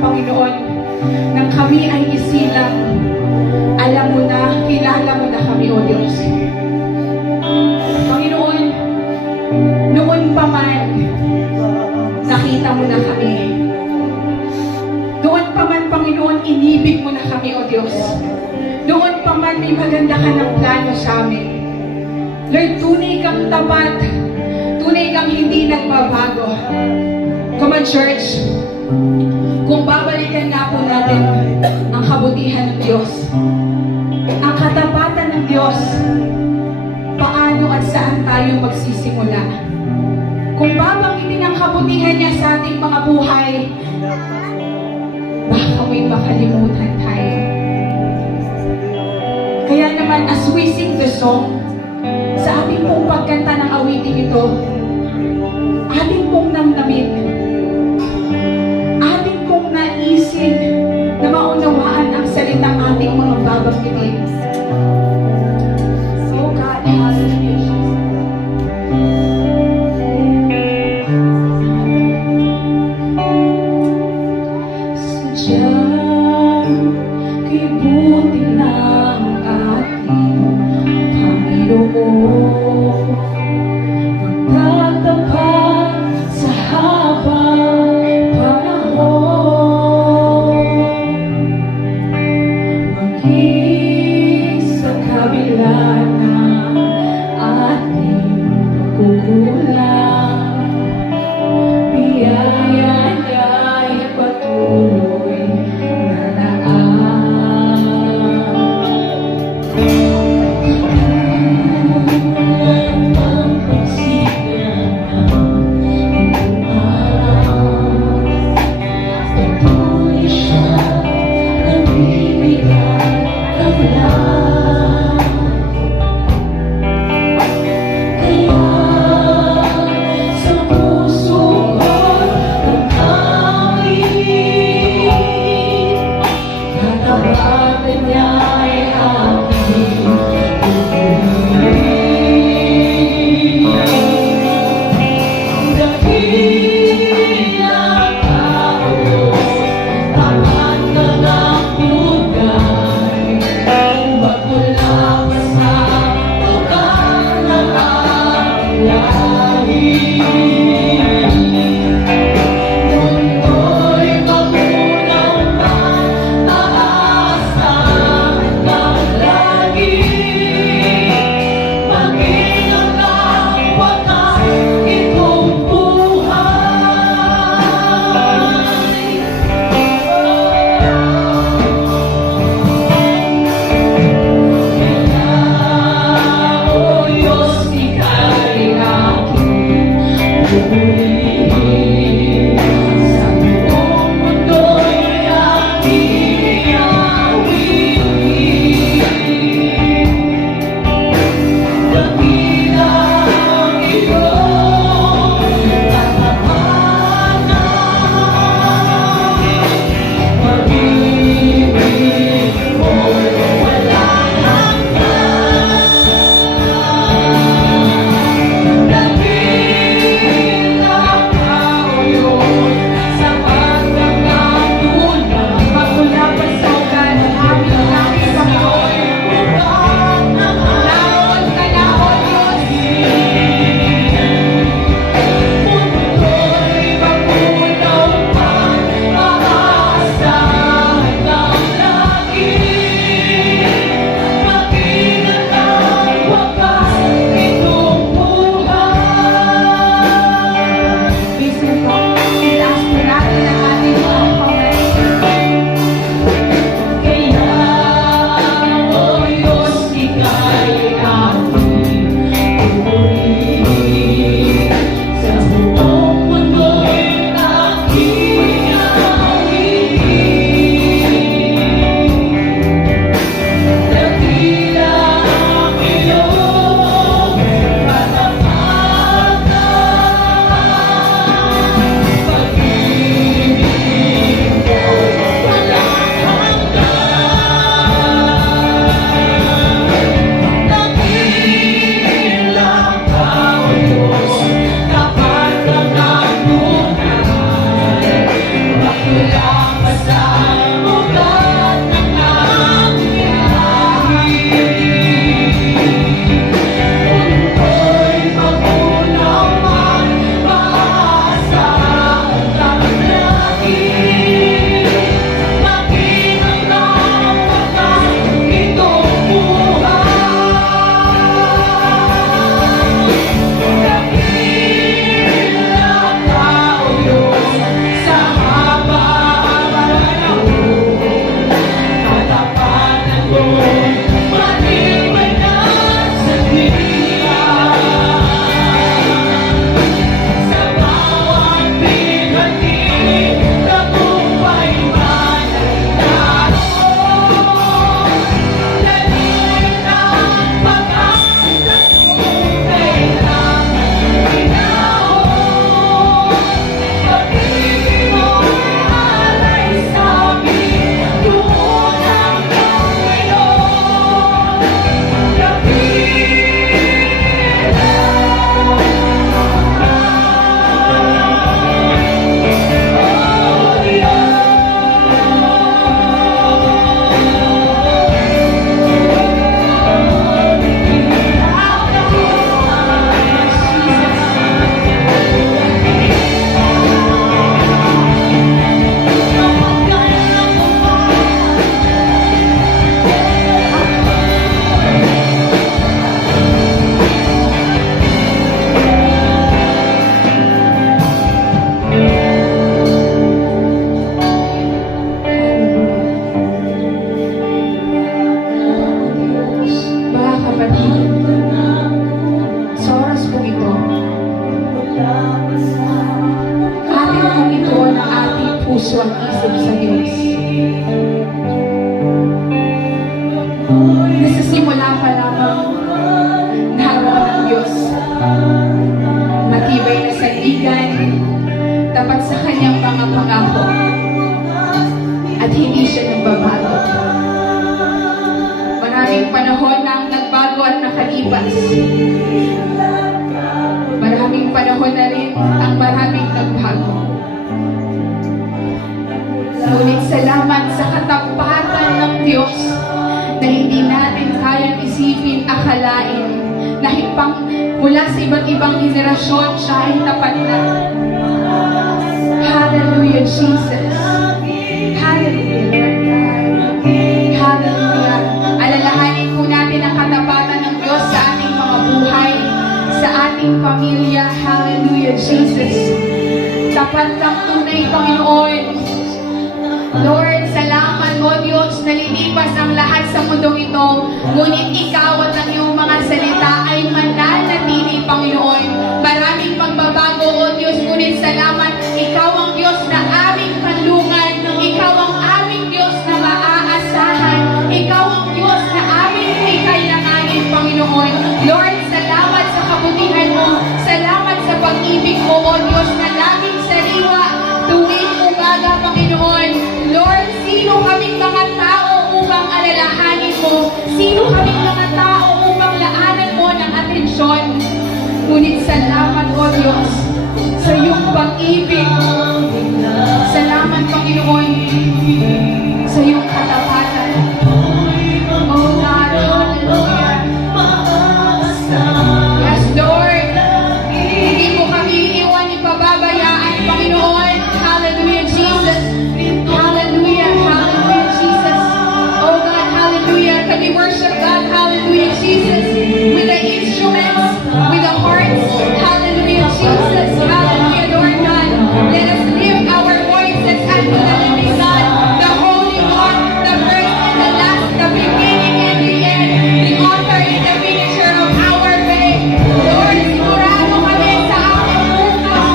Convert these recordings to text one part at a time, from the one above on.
Panginoon, nang kami ay isilang, alam mo na, kilala mo na kami, O Diyos. Panginoon, noon pa man, nakita mo na kami. Noon pa man, Panginoon, inibig mo na kami, O Diyos. Noon pa man, may maganda ka ng plano sa amin. Lord, tunay kang tapat. Tunay kang hindi nagbabago. Come on, church. Kung babalikan nga po natin ang kabutihan ng Diyos, ang katapatan ng Diyos, paano at saan tayo magsisimula? Kung babanggitin ang kabutihan niya sa ating mga buhay, baka may makalimutan tayo. Kaya naman, as we sing the song, sa ating pong pagkanta ng awiting ito, ating pong namnamin, ating pong naisin na maunawaan ang salitang ating mga babanggitin. So God, hallelujah. Sadyang kibuti ng ating Panginoon, magtatapat sa habang panahon, maging puso at isip sa Diyos. Nasisimula pa lamang naroon ang Diyos. Matibay na sandigan, tapat sa kanyang mga pangako, at hindi siya nagbabago. Maraming panahon na ang nagbago at nakalipas. Maraming panahon na rin ang maraming nagbago. Ngunit salamat sa katapatan ng Diyos na hindi natin kayang isipin, akalain, na hipang mula sa iba't ibang henerasyon siya ay tapat na. Hallelujah, Jesus. Hallelujah, Lord God. Hallelujah. Alalahanin po natin ang katapatan ng Diyos sa ating mga buhay, sa ating pamilya. Hallelujah, Jesus. Tapat kang tunay, Panginoon. Lord, salamat mo, Diyos, na lilipas ang lahat sa mundong ito, ngunit ikaw at ang iyong mga salita ay mananatili, Panginoon. Maraming pagbabago, O Diyos, ngunit salamat, ikaw ang Diyos na aming kanlungan, ikaw ang aming Diyos na maaasahan, ikaw ang Diyos na aming may kailanganin, Panginoon. Lord, salamat sa kabutihan mo, salamat sa pag-ibig mo, O Diyos, na laging sariwa tuwing umaga, Panginoon. Lord, sino kaming mga tao upang alalahanin mo? Sino kaming mga tao upang laanan mo ng atensyon? Ngunit salamat, O Diyos, sa iyong pag-ibig. Salamat, Panginoon, sa iyong katapatan. Oh God, hallelujah. Yes, Lord. Hindi mo kami iiwan ni pababayaan, Panginoon. Hallelujah, Jesus. Hallelujah, hallelujah, Jesus. Oh God, hallelujah. Can we worship God? Hallelujah, Jesus. With the instruments, with the hearts. Hallelujah, Jesus. Hallelujah, Lord God. Let us lift our voices unto the living God, the Holy One, the first and the last, the beginning and the end, the author and the finisher of our faith. Lord, sigurado kami sa aming bukas,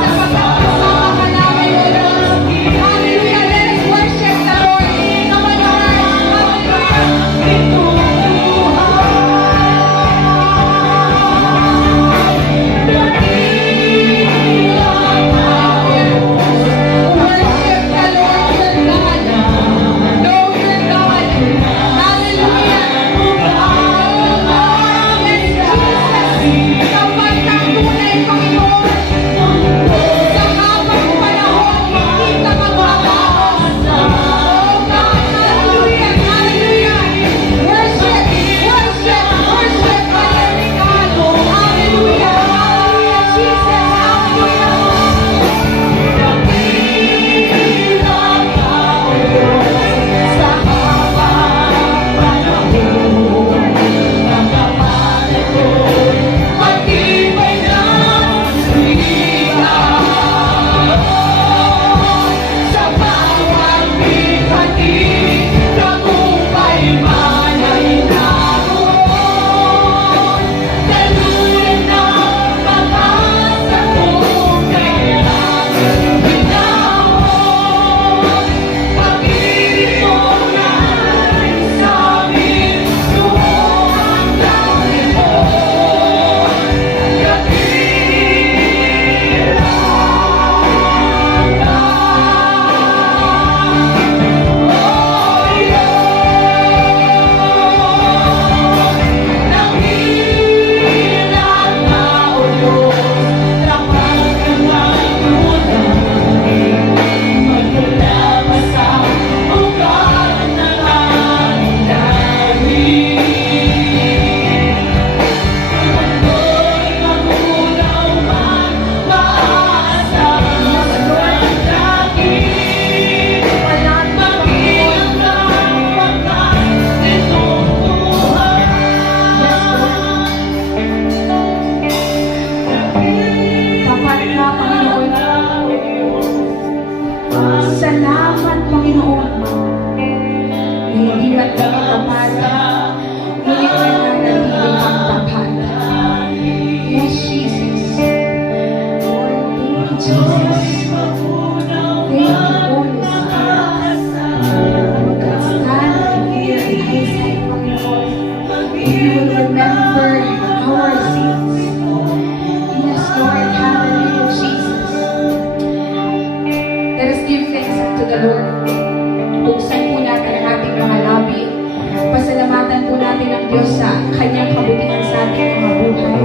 sa pagkakasama ka namin, O Diyos. Hallelujah, let us worship the Lord. Come on, Lord. Worship the Lord your God. Know your God. Hallelujah. Oh, yes, Jesus. Kapag kang tunay, Panginoon, sa habang panahon, hindi ka magbabago. Oh God, hallelujah, hallelujah. Worship, worship, worship the living God. Hallelujah, hallelujah, Jesus, hallelujah. Matibay na siya sa bawat bihati, tagumpay man ay naroon. Daluyan ng pag-asa kung kailangan hinahon. Pag-ibig mo na ay sa amin, noon hanggang ngayon. Tapat ka, Panginoon. Salamat, Panginoon. Hindi man kami tapat, ngunit nananatiling ang tapat. Yes, Jesus. Lord, thank you, Jesus. Thank you, the Lord. Buksan po natin ang ating mga labi. Pasalamatan po natin ang Diyos sa kanyang kabutihan sa ating mga buhay.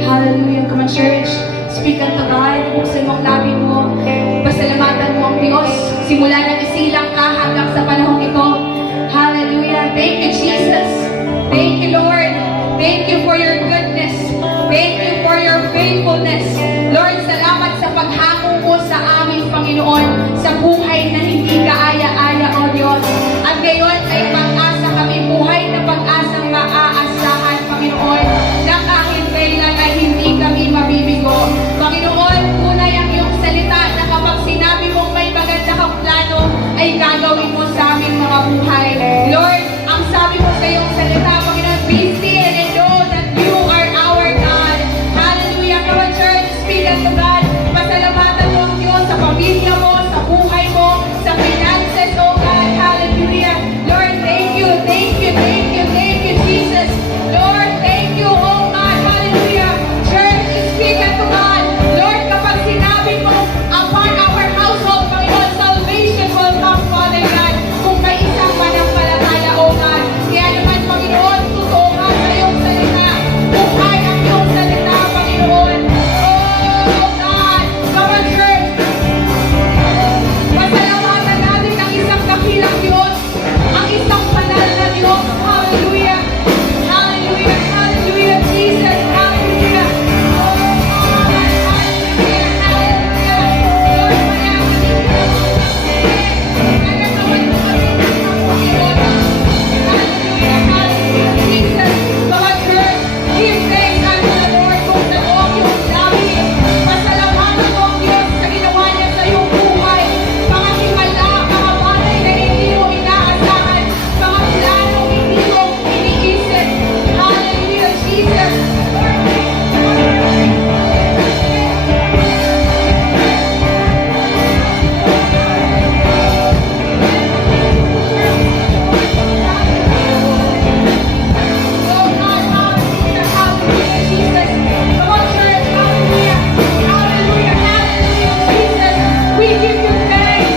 Hallelujah. Come on, church. Speak unto God. Buksan mo ang labi mo. Pasalamatan mo ang Diyos. Simula ng isilang ka hanggang sa panahong ito. Hallelujah. Thank you, Jesus. Thank you, Lord. Thank you for your goodness. Thank you for your faithfulness. Lord, salamat sa paghamo mo sa aming Panginoon, sa buhay na hindi kaaya-aya, O Diyos. At ngayon ay pag-asa kami, buhay na pag-asang maaasahan, Panginoon, na kahit kailan ay hindi kami mabibigo. Panginoon, tunay ang iyong salita na kapag sinabi mong may maganda kang plano, ay gagawin mo sa aming mga buhay. Lord, ang sabi mo sa iyong salita, Panginoon, be still and know that you are our God. Hallelujah. Come on, church, speak unto God. Pasalamatan mo ang Diyos sa pamilya mo, sa buhay mo, sa finances, oh God. Hallelujah. Lord, thank you, thank you, thank you, thank you, Jesus. Lord, thank you, oh God. Hallelujah. Church, speak unto God. Lord, kapag sinabi mo, upon our household, Panginoon, salvation will come, Father God. Kung may isang manampalataya, oh God. Kaya naman, Panginoon, totoo ka sa iyong salita. Buhay ang iyong salita, Panginoon. Oh God. Come on, church. Pasalamatan natin ang isang dakilang Diyos, ang isang banal na Diyos. Hallelujah. Hallelujah. Hallelujah, Jesus. Hallelujah. Oh God. Hallelujah. Hallelujah. Lord, mayaman din ka. Nagkakawan mo kami ng Panginoon. Hallelujah. Hallelujah, Jesus. Mga church, give thanks unto the Lord kung sa buong iyong labi. Pasalamatan mo ang Diyos sa ginawa niya sa iyong buhay. Mga himala, mga bagay na hindi mo inaasahan, mga planong hindi mo iniisip. Hallelujah, Jesus. Oh God, hallelujah, hallelujah, Jesus. Come on, church, hallelujah, hallelujah, hallelujah, Jesus. We give you thanks,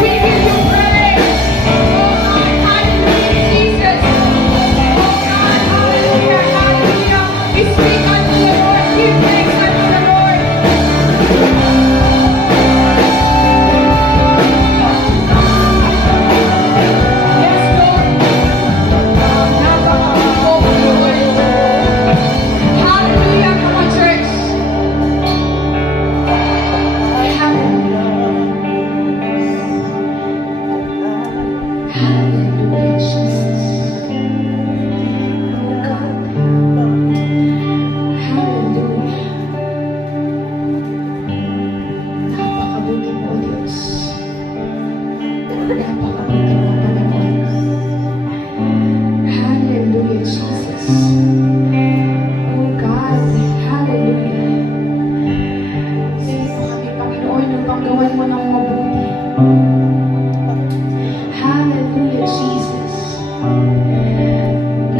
we give you praise. Oh God, hallelujah, Jesus. Oh God, hallelujah, hallelujah. We speak unto the Lord, give thanks unto the Lord. Yes, Lord. Napakabiko, Lord. Hallelujah, come on, church. Hallelujah. Hallelujah, Jesus. Oh God. Hallelujah. Napakabuti mo, Diyos. Napakabuti mo, Panginoon. Hallelujah, Jesus. Oh God, hallelujah. Sino kami, Panginoon, upang gawan mo ng mabuti. Hallelujah, Jesus.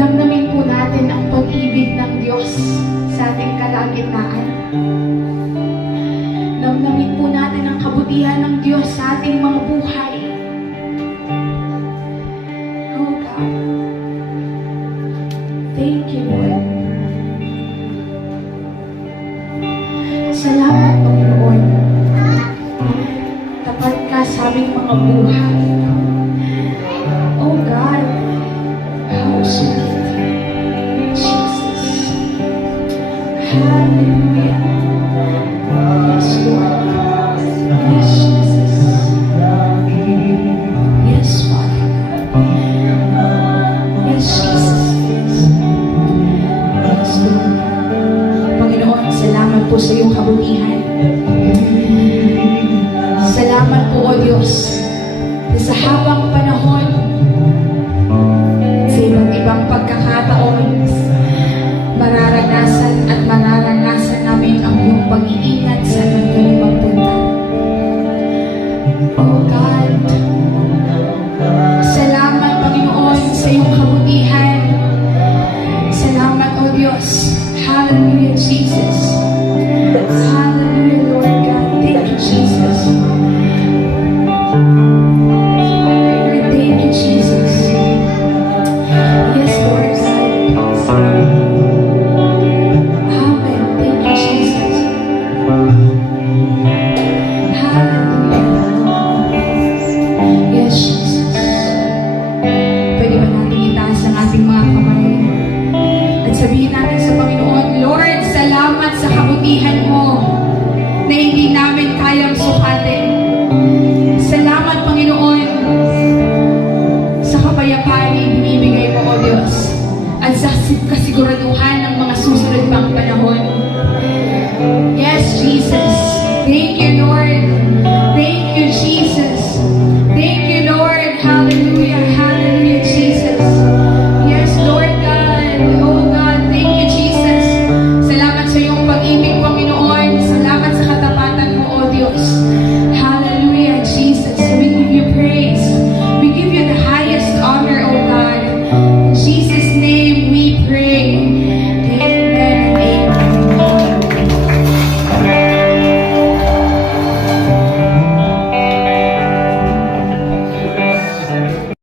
Namnamin po natin ang pag-ibig ng Diyos sa ating kalagitnaan. Namnamin po natin ang kabutihan ng Diyos sa ating mga buhay. Oh God. Thank you, Lord. Salamat, Panginoon. Tapat ka sa aming mga buhay. Oh God. How sweet. Jesus. Hallelujah. Yes, Lord. Yes, Jesus. Yes, Father. Yes, Jesus. Yes, Lord. Panginoon, salamat po sa iyong kabutihan. Salamat po, O Diyos, na sa habang panahon, sa iba't ibang pagkakataon, mararanasan at mararanasan namin ang iyong pag-iingat sa kami magpunta. Oh God, salamat, Panginoon, sa iyong kabutihan. Salamat, O Diyos. Hallelujah, Jesus. Hallelujah, Lord God. Thank you, Jesus. Thank you,